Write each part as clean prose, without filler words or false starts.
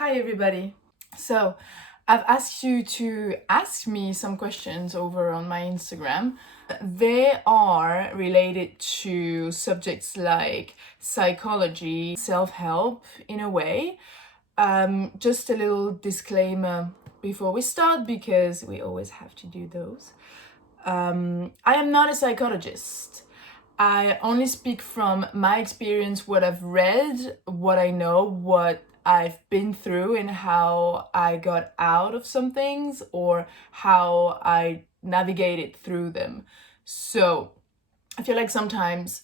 Hi everybody. So I've asked you to ask me some questions over on my Instagram. They are related to subjects like psychology, self-help in a way. Just a little disclaimer before we start, because we always have to do those. I am not a psychologist. I only speak from my experience, what I've read, what I know, what I've been through, and how I got out of some things or how I navigated through them. So I feel like sometimes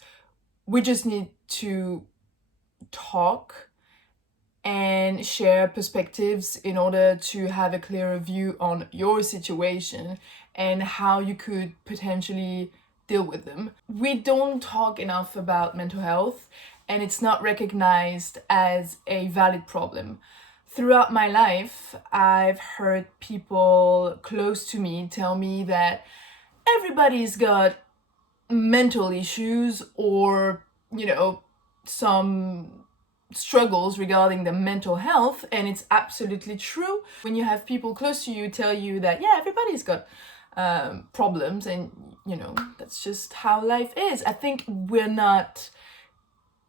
we just need to talk and share perspectives in order to have a clearer view on your situation and how you could potentially deal with them. We don't talk enough about mental health, and it's not recognized as a valid problem. Throughout my life, I've heard people close to me tell me that everybody's got mental issues or, some struggles regarding their mental health, and it's absolutely true. When you have people close to you tell you that, yeah, everybody's got problems, and that's just how life is, I think we're not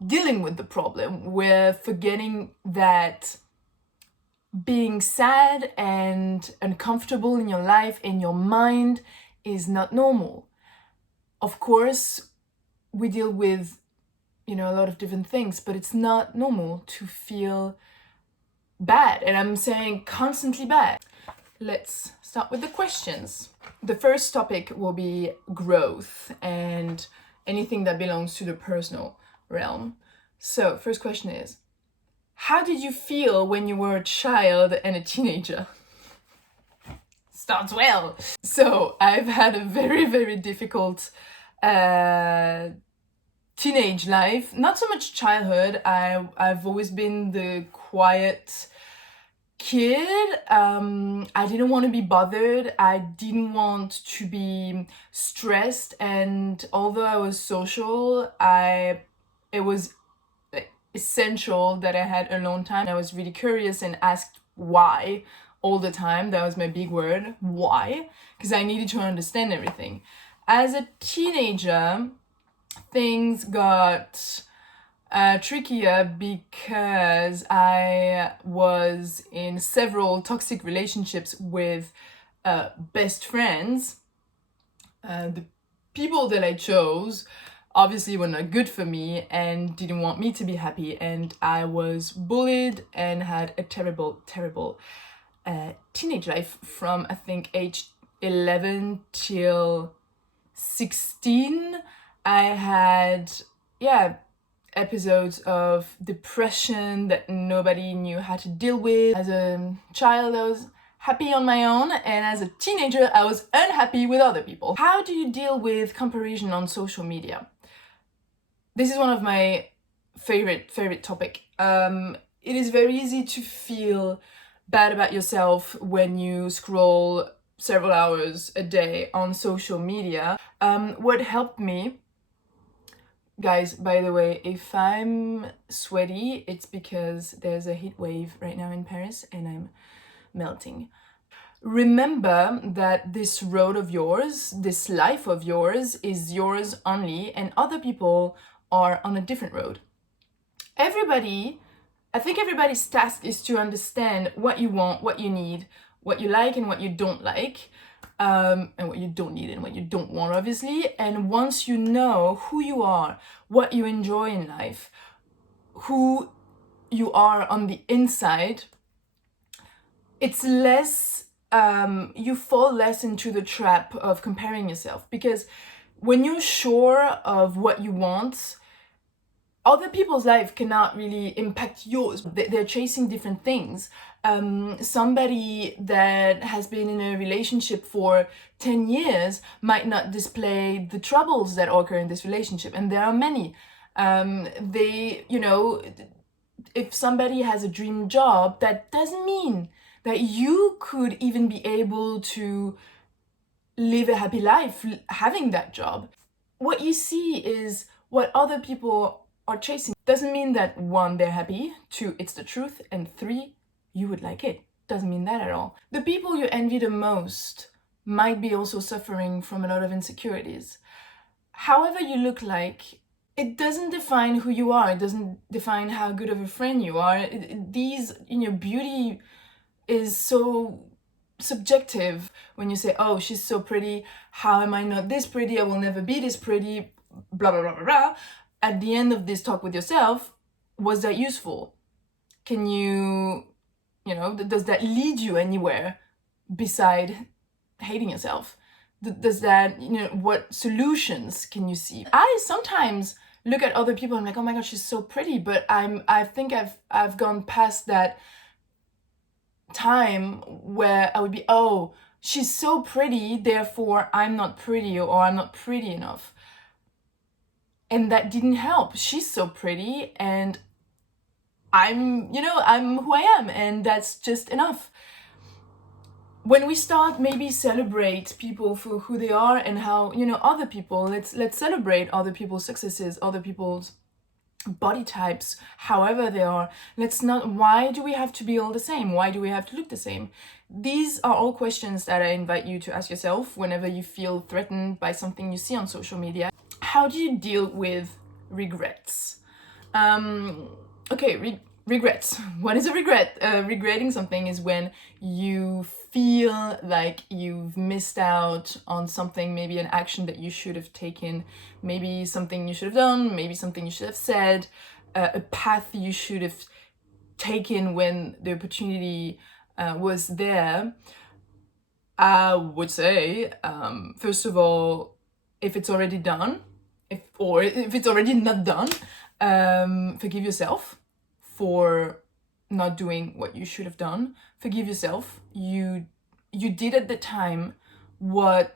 dealing with the problem. We're forgetting that being sad and uncomfortable in your life, in your mind, is not normal. Of course, we deal with a lot of different things, but it's not normal to feel bad, and I'm saying constantly bad. Let's start with the questions. The first topic will be growth and anything that belongs to the personal realm. So, first question is, how did you feel when you were a child and a teenager? Starts well. So, I've had a very, very difficult teenage life. Not so much childhood. I've always been the quiet kid. I didn't want to be bothered. I didn't want to be stressed, and although I was social, it was essential that I had alone time. I was really curious and asked why all the time. That was my big word, why, because I needed to understand everything. As a teenager, things got trickier because I was in several toxic relationships with best friends. The people that I chose obviously were not good for me and didn't want me to be happy, and I was bullied and had a terrible teenage life from, I think, age 11 till 16. I had, episodes of depression that nobody knew how to deal with. As a child, I was happy on my own, and as a teenager, I was unhappy with other people. How do you deal with comparison on social media? This is one of my favorite topic. It is very easy to feel bad about yourself when you scroll several hours a day on social media. What helped me, guys, by the way, if I'm sweaty, it's because there's a heat wave right now in Paris and I'm melting. Remember that this road of yours, this life of yours, is yours only, and other people are on a different road. I think everybody's task is to understand what you want, what you need, what you like and what you don't like, and what you don't need and what you don't want, obviously. And once you know who you are, what you enjoy in life, who you are on the inside, it's less, you fall less into the trap of comparing yourself. Because when you're sure of what you want, other people's life cannot really impact yours. They're chasing different things. Somebody that has been in a relationship for 10 years might not display the troubles that occur in this relationship, and there are many. If somebody has a dream job, that doesn't mean that you could even be able to live a happy life having that job. What you see is what other people are chasing. Doesn't mean that 1, they're happy, 2, it's the truth, and 3, you would like it. Doesn't mean that at all. The people you envy the most might be also suffering from a lot of insecurities. However you look like, it doesn't define who you are. It doesn't define how good of a friend you are. Beauty is so subjective. When you say, oh, she's so pretty, how am I not this pretty? I will never be this pretty, blah, blah, blah, blah, blah. At the end of this talk with yourself, was that useful? Can you, does that lead you anywhere beside hating yourself? Does that, what solutions can you see? I sometimes look at other people, I'm like, oh my god, she's so pretty, but I think I've gone past that time where I would be, oh, she's so pretty, therefore I'm not pretty, or I'm not pretty enough. And that didn't help. She's so pretty and I'm who I am, and that's just enough. When we start maybe celebrate people for who they are and how, other people, let's celebrate other people's successes, other people's body types, however they are. Why do we have to be all the same? Why do we have to look the same? These are all questions that I invite you to ask yourself whenever you feel threatened by something you see on social media. How do you deal with regrets? Regrets. What is a regret? Regretting something is when you feel like you've missed out on something, maybe an action that you should have taken, maybe something you should have done, maybe something you should have said, a path you should have taken when the opportunity was there. I would say, first of all, if it's already done, if it's already not done, forgive yourself for not doing what you should have done. Forgive yourself. You did at the time what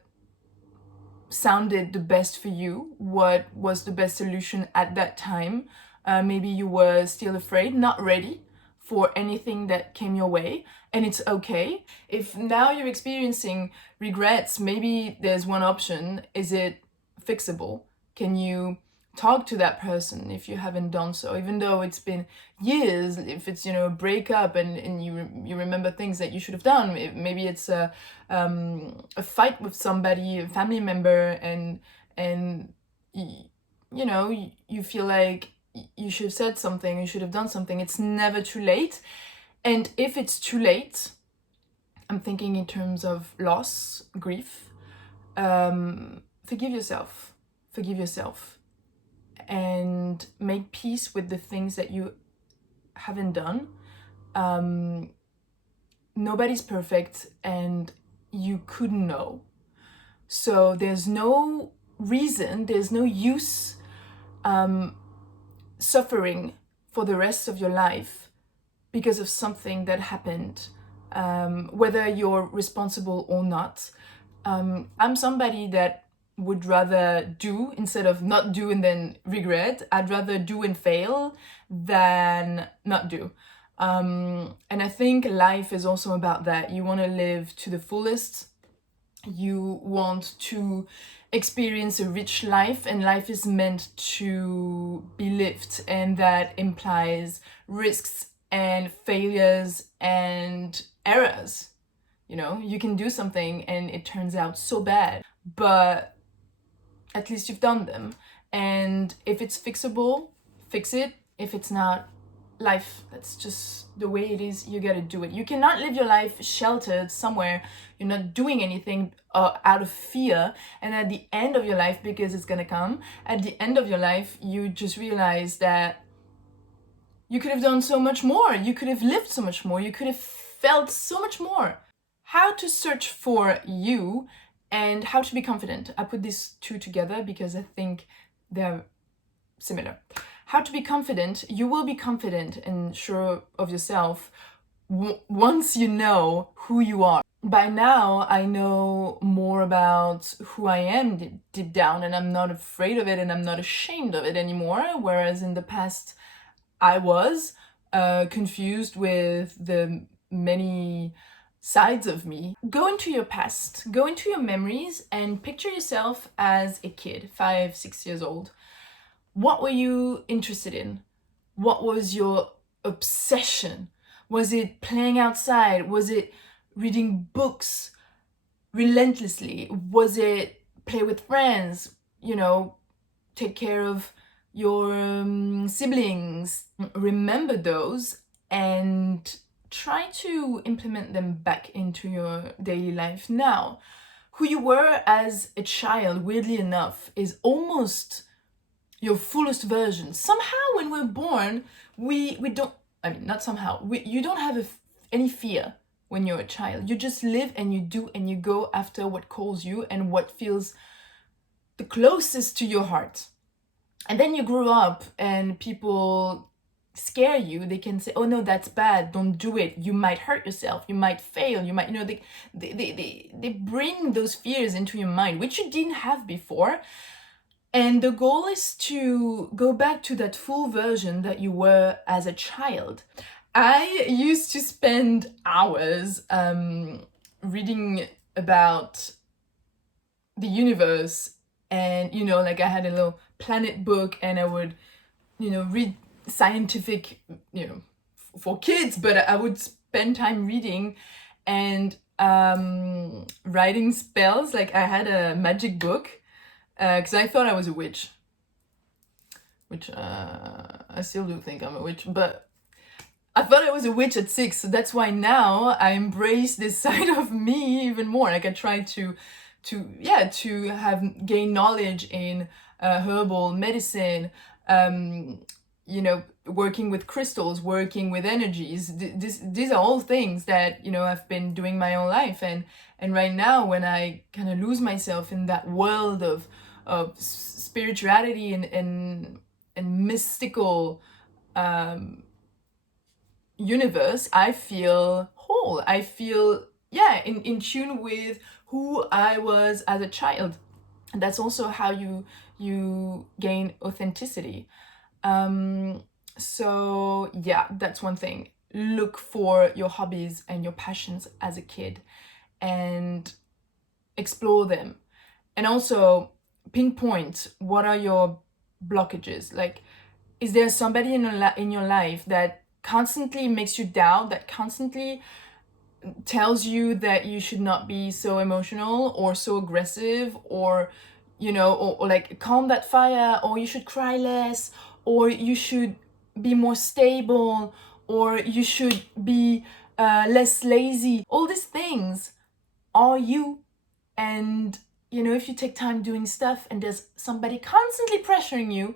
sounded the best for you, what was the best solution at that time. Maybe you were still afraid, not ready for anything that came your way, and it's okay. If now you're experiencing regrets, maybe there's one option. Is it fixable? Can you talk to that person if you haven't done so, even though it's been years? If it's a breakup and you remember things that you should have done, maybe it's a fight with somebody, a family member, and you feel like you should have said something, you should have done something. It's never too late. And if it's too late, I'm thinking in terms of loss, grief, forgive yourself and make peace with the things that you haven't done. Nobody's perfect and you couldn't know. So there's no reason, there's no use suffering for the rest of your life because of something that happened, whether you're responsible or not. I'm somebody that would rather do instead of not do and then regret. I'd rather do and fail than not do. And I think life is also about that. You want to live to the fullest. You want to experience a rich life, and life is meant to be lived, and that implies risks and failures and errors. You can do something and it turns out so bad, but at least you've done them. And if it's fixable, fix it. If it's not, life, that's just the way it is. You gotta do it. You cannot live your life sheltered somewhere. You're not doing anything out of fear, and at the end of your life, because it's gonna come, at the end of your life, you just realize that you could have done so much more. You could have lived so much more. You could have felt so much more. How to search for you and how to be confident. I put these two together because I think they're similar. How to be confident. You will be confident and sure of yourself once you know who you are. By now, I know more about who I am deep down, and I'm not afraid of it and I'm not ashamed of it anymore. Whereas in the past, I was confused with the many sides of me. Go into your past, go into your memories, and picture yourself as a kid, 5, 6 years old. What were you interested in? What was your obsession? Was it playing outside? Was it reading books relentlessly? Was it play with friends? Take care of your siblings? Remember those and try to implement them back into your daily life now. Who you were as a child, weirdly enough, is almost your fullest version. Somehow when we're born, we don't, not somehow, you don't have any fear when you're a child. You just live and you do and you go after what calls you and what feels the closest to your heart. And then you grow up and people scare you. They can say, oh no, that's bad, don't do it, you might hurt yourself, you might fail, you might, they bring those fears into your mind, which you didn't have before. And the goal is to go back to that full version that you were as a child. I used to spend hours reading about the universe, and I had a little planet book, and I would read scientific for kids, but I would spend time reading and writing spells. Like I had a magic book because I thought I was a witch, which I still do think I'm a witch, but I thought I was a witch at 6, so that's why now I embrace this side of me even more. Like I try to have gain knowledge in herbal medicine, working with crystals, working with energies. These are all things that I've been doing my own life, and right now when I kind of lose myself in that world of spirituality and mystical universe, I feel whole. I feel in tune with who I was as a child. And that's also how you gain authenticity. So yeah, that's one thing. Look for your hobbies and your passions as a kid and explore them. And also pinpoint what are your blockages. Like, is there somebody in your life that constantly makes you doubt, that constantly tells you that you should not be so emotional or so aggressive, or or like calm that fire, or you should cry less, or you should be more stable, or you should be less lazy? All these things are you. And if you take time doing stuff and there's somebody constantly pressuring you,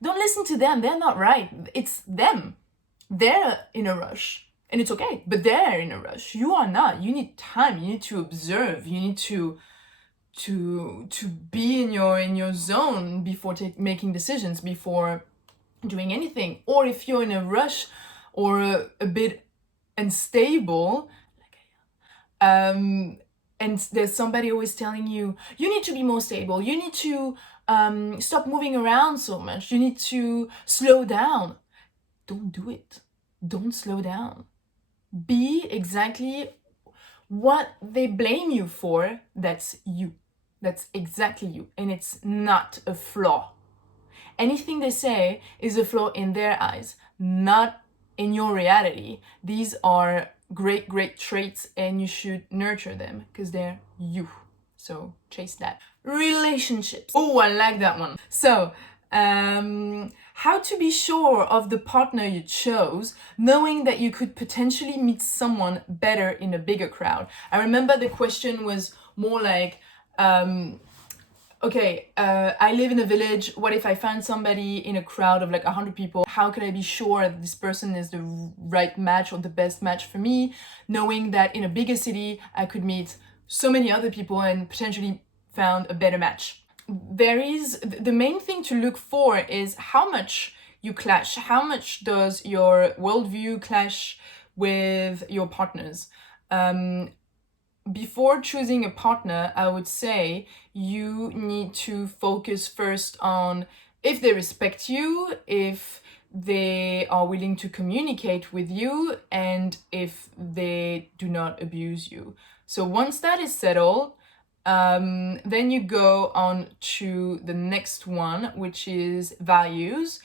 don't listen to them. They're not right. It's them. They're in a rush, and it's okay, but they're in a rush. You are not. You need time. You need to observe. You need to be in your zone before making decisions, before doing anything. Or if you're in a rush or a bit unstable, and there's somebody always telling you, you need to be more stable, you need to stop moving around so much, you need to slow down. Don't do it. Don't slow down. Be exactly what they blame you for. That's you. That's exactly you. And it's not a flaw. Anything they say is a flaw in their eyes, not in your reality. These are great, great traits, and you should nurture them because they're you. So chase that. Relationships. Oh, I like that one. So, how to be sure of the partner you chose, knowing that you could potentially meet someone better in a bigger crowd. I remember the question was more like, okay, I live in a village. What if I find somebody in a crowd of like 100 people? How can I be sure that this person is the right match or the best match for me, knowing that in a bigger city, I could meet so many other people and potentially found a better match? The main thing to look for is how much you clash. How much does your worldview clash with your partner's? Before choosing a partner, I would say you need to focus first on if they respect you, if they are willing to communicate with you, and if they do not abuse you. So once that is settled, then you go on to the next one, which is values.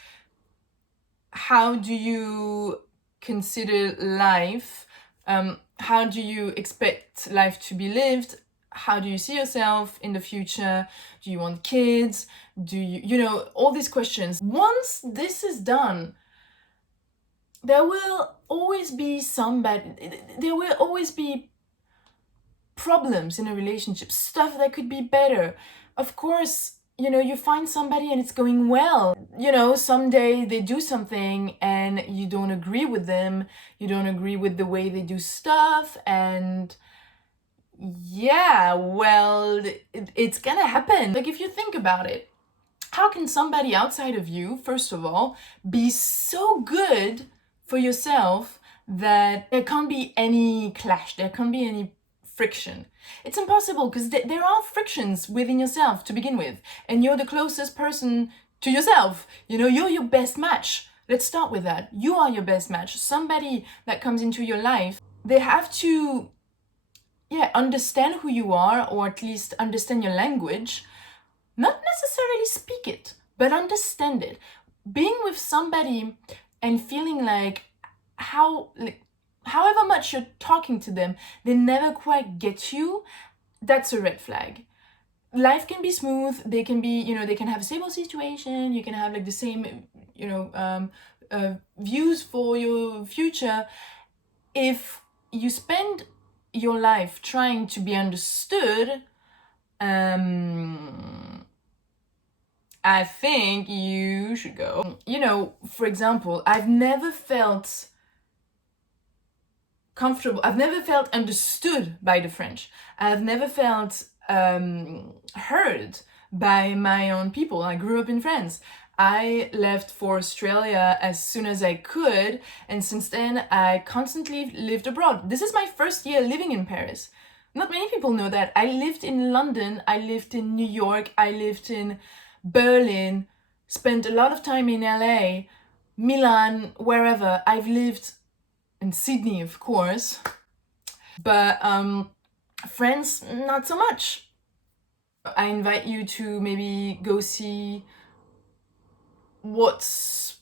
How do you consider life? How do you expect life to be lived? How do you see yourself in the future? Do you want kids? Do you all these questions. Once this is done, there will always be problems in a relationship, stuff that could be better. Of course, you find somebody and it's going well. Someday they do something and you don't agree with them, you don't agree with the way they do stuff, and yeah, well, it's gonna happen. Like, if you think about it, how can somebody outside of you, first of all, be so good for yourself that there can't be any clash, there can't be any friction? It's impossible, because there are frictions within yourself to begin with, and you're the closest person to yourself. You're your best match. Let's start with that. You are your best match. Somebody that comes into your life, they have to understand who you are, or at least understand your language. Not necessarily speak it, but understand it. Being with somebody and feeling like however much you're talking to them, they never quite get you, that's a red flag. Life can be smooth, they can be, they can have a stable situation, you can have like the same, views for your future. If you spend your life trying to be understood, I think you should go. For example, I've never felt comfortable, I've never felt understood by the French. I've never felt heard by my own people. I grew up in France. I left for Australia as soon as I could, and since then I constantly lived abroad. This is my first year living in Paris. Not many people know that. I lived in London, I lived in New York, I lived in Berlin, spent a lot of time in LA, Milan, wherever. I've lived in Sydney, of course, but France, not so much. I invite you to maybe go see what's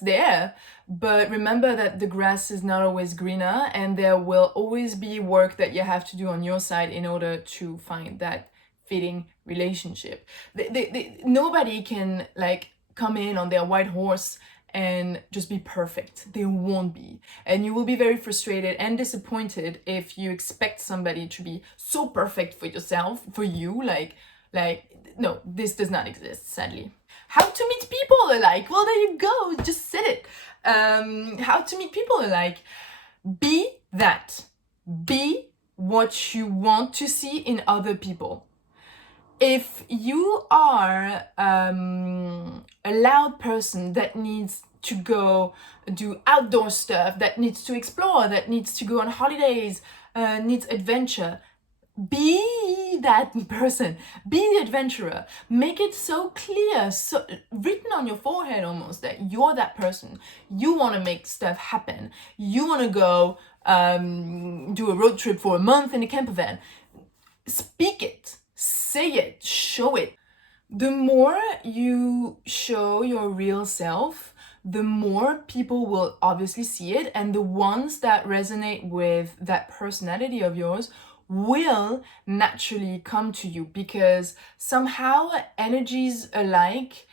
there, but remember that the grass is not always greener, and there will always be work that you have to do on your side in order to find that fitting relationship. Nobody can come in on their white horse and just be perfect. They won't be, and you will be very frustrated and disappointed if you expect somebody to be so perfect for yourself, for you. No, this does not exist, sadly. How to meet people alike? Well, there you go, just said it. How to meet people alike. Be that. Be what you want to see in other people. If you are a loud person that needs to go do outdoor stuff, that needs to explore, that needs to go on holidays, needs adventure, be that person. Be the adventurer. Make it so clear, so written on your forehead almost, that you're that person. You want to make stuff happen. You want to go do a road trip for a month in a camper van. Speak it. Say it. Show it. The more you show your real self, the more people will obviously see it, and the ones that resonate with that personality of yours will naturally come to you, because somehow energies alike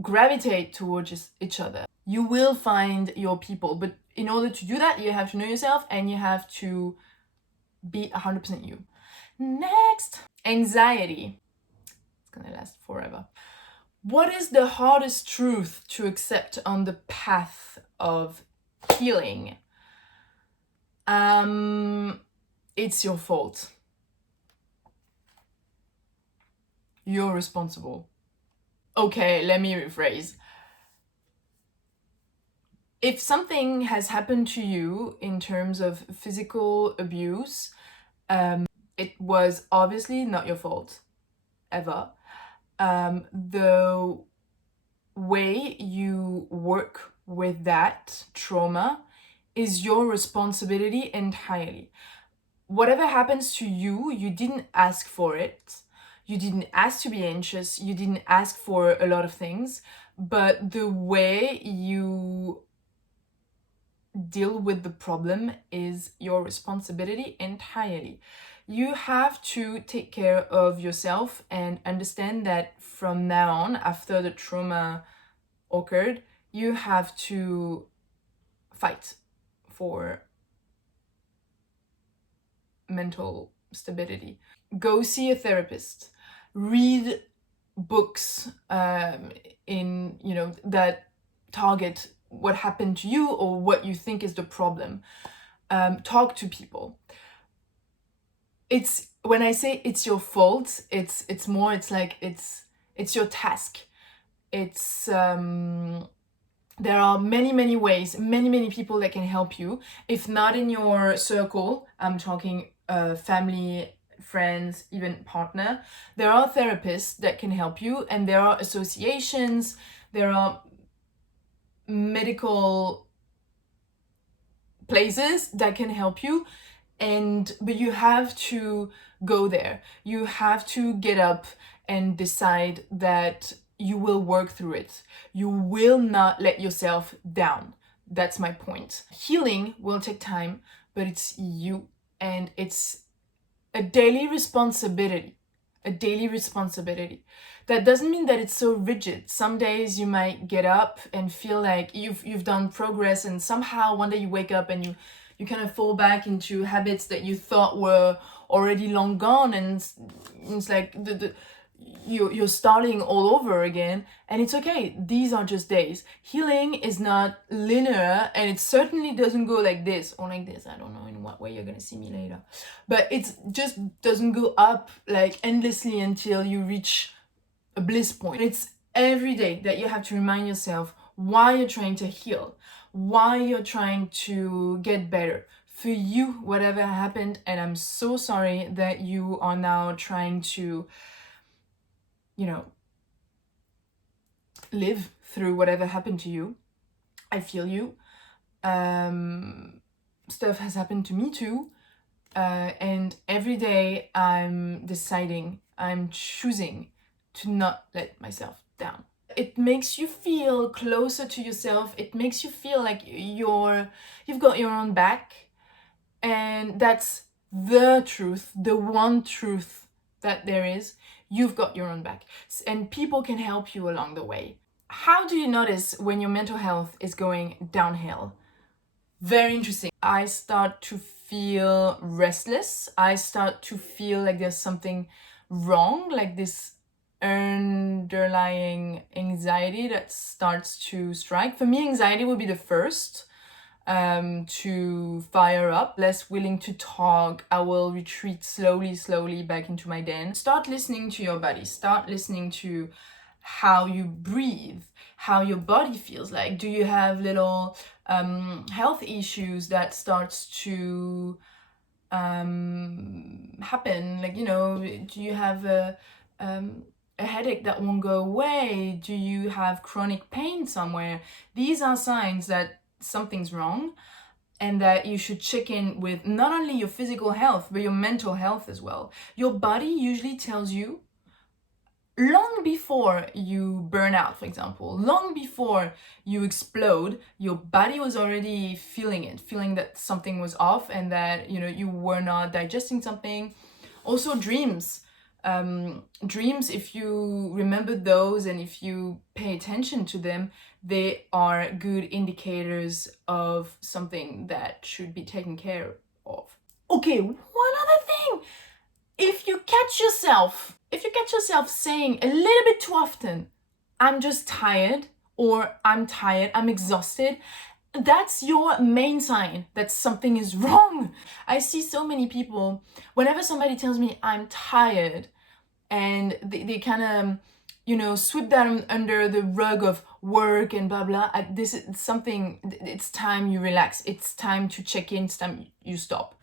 gravitate towards each other. You will find your people, but in order to do that, you have to know yourself and you have to be 100% you. Next, anxiety. It's gonna last forever. What is the hardest truth to accept on the path of healing? It's your fault. You're responsible. Okay, let me rephrase. If something has happened to you in terms of physical abuse, it was obviously not your fault, ever. The way you work with that trauma is your responsibility entirely. Whatever happens to you, you didn't ask for it. You didn't ask to be anxious. You didn't ask for a lot of things. but the way you deal with the problem is your responsibility entirely. You have to take care of yourself and understand that from now on, after the trauma occurred, you have to fight for mental stability. Go see a therapist. Read books in that target what happened to you or what you think is the problem. Talk to people. It's when I say it's your fault, it's more, it's like it's your task. It's there are many ways, many people that can help you. If not in your circle, I'm talking family, friends, even partner, there are therapists that can help you, and there are associations, there are medical places that can help you. But you have to go there. You have to get up and decide that you will work through it. You will not let yourself down. That's my point. Healing will take time, but it's you, and it's a daily responsibility. A daily responsibility. That doesn't mean that it's so rigid. Some days you might get up and feel like you've done progress, and somehow one day you wake up and you kind of fall back into habits that you thought were already long gone, and it's like you're starting all over again, and it's okay. These are just days. Healing is not linear, and it certainly doesn't go like this or like this. I don't know in what way you're gonna see me later, but it just doesn't go up like endlessly until you reach a bliss point. It's every day that you have to remind yourself why you're trying to heal, why you're trying to get better. For you, whatever happened, and I'm so sorry that you are now trying to, live through whatever happened to you. I feel you. Stuff has happened to me too. And every day I'm choosing to not let myself down. It makes you feel closer to yourself. It makes you feel like you've got your own back. And that's the truth, the one truth that there is. You've got your own back. And people can help you along the way. How do you notice when your mental health is going downhill? Very interesting. I start to feel restless. I start to feel like there's something wrong, like this underlying anxiety that starts to strike. For me, anxiety will be the first to fire up. Less willing to talk. I will retreat slowly back into my den. Start listening to your body. Start listening to how you breathe, how your body feels like. Do you have little health issues that starts to happen? Like, do you have a headache that won't go away? Do you have chronic pain somewhere? These are signs that something's wrong, and that you should check in with not only your physical health, but your mental health as well. Your body usually tells you long before you burn out, for example, long before you explode, your body was already feeling that something was off, and that, you were not digesting something. Also dreams. Dreams, if you remember those and if you pay attention to them, they are good indicators of something that should be taken care of. Okay, one other thing. If you catch yourself saying a little bit too often, I'm just tired, or I'm tired, I'm exhausted, that's your main sign that something is wrong. I see so many people, whenever somebody tells me I'm tired, and they kind of, sweep that under the rug of work and blah blah. This is something. It's time you relax. It's time to check in. It's time you stop.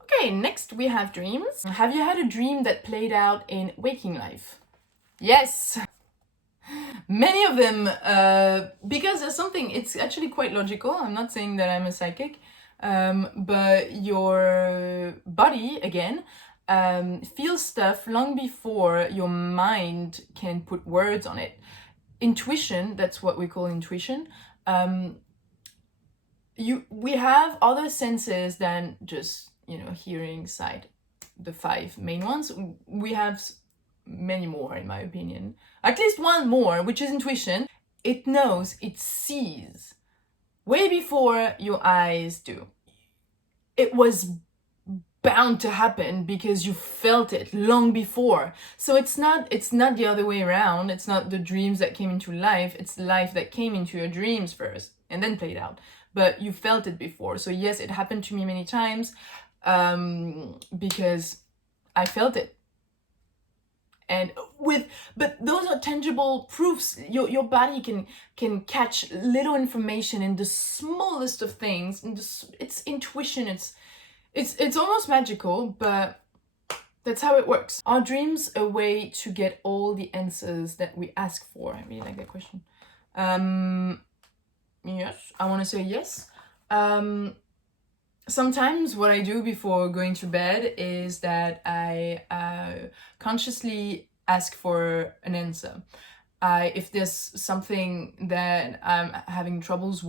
Okay, next we have dreams. Have you had a dream that played out in waking life? Yes. Many of them, because there's something. It's actually quite logical. I'm not saying that I'm a psychic, but your body again feels stuff long before your mind can put words on it. intuition, that's what we call intuition. We have other senses than just, hearing, sight, the 5 main ones. We have many more, in my opinion. At least one more, which is intuition. It knows, it sees way before your eyes do. It was bound to happen because you felt it long before. So it's not the other way around. It's not the dreams that came into life, it's life that came into your dreams first and then played out. But you felt it before. So yes, it happened to me many times, because I felt it. But those are tangible proofs. Your body can catch little information in the smallest of things. It's intuition. It's almost magical, but that's how it works. Are dreams a way to get all the answers that we ask for? I really like that question. Yes, I want to say yes. Sometimes what I do before going to bed is that I consciously ask for an answer. If there's something that I'm having troubles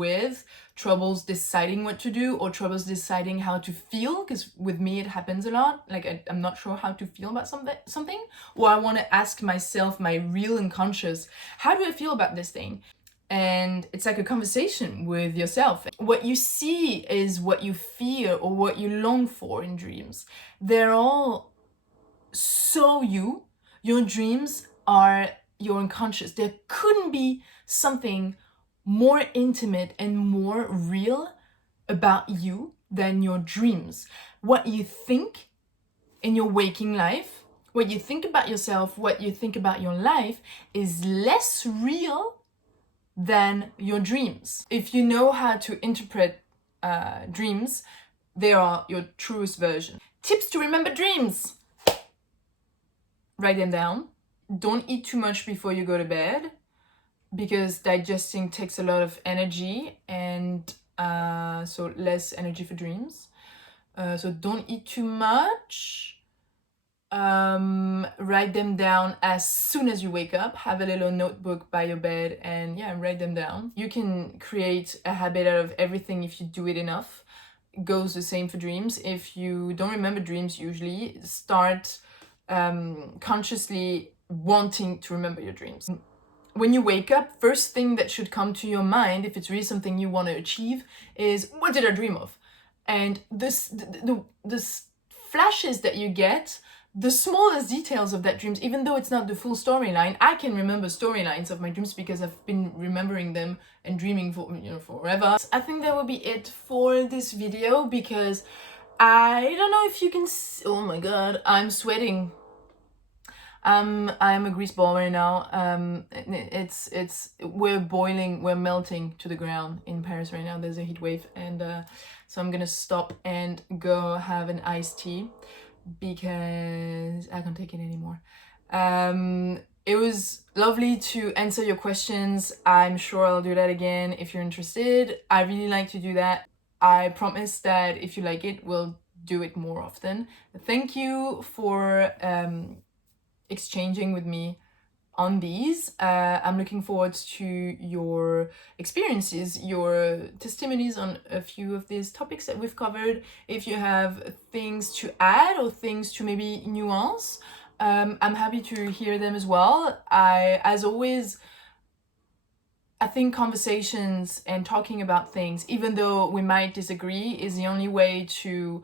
deciding what to do, or troubles deciding how to feel, because with me it happens a lot, like I'm not sure how to feel about something, or I want to ask myself, my real unconscious, how do I feel about this thing? And it's like a conversation with yourself. What you see is what you feel or what you long for in dreams. They're all so you. Your dreams are your unconscious. There couldn't be something more intimate and more real about you than your dreams. What you think in your waking life, what you think about yourself, what you think about your life is less real than your dreams. If you know how to interpret dreams, they are your truest version. Tips to remember dreams. Write them down. Don't eat too much before you go to bed, because digesting takes a lot of energy, and so less energy for dreams. So don't eat too much. Write them down as soon as you wake up. Have a little notebook by your bed and write them down. You can create a habit out of everything if you do it enough. It goes the same for dreams. If you don't remember dreams, usually start consciously wanting to remember your dreams. When you wake up, first thing that should come to your mind, if it's really something you want to achieve, is what did I dream of? And this flashes that you get, the smallest details of that dreams, even though it's not the full storyline. I can remember storylines of my dreams because I've been remembering them and dreaming for forever. I think that will be it for this video, because I don't know if you can see, oh my god, I'm sweating. I'm a grease ball right now. We're boiling, we're melting to the ground in Paris right now. There's a heat wave, and so I'm gonna stop and go have an iced tea, because I can't take it anymore. It was lovely to answer your questions. I'm sure I'll do that again if you're interested. I really like to do that. I promise that if you like it, we'll do it more often. Thank you for exchanging with me on these. I'm looking forward to your experiences, your testimonies on a few of these topics that we've covered. If you have things to add or things to maybe nuance, I'm happy to hear them as well. As always, I think conversations and talking about things, even though we might disagree, is the only way to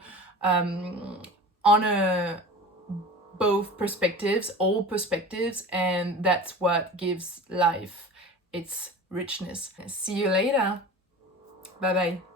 honor both perspectives, all perspectives, and that's what gives life its richness. See you later. Bye bye.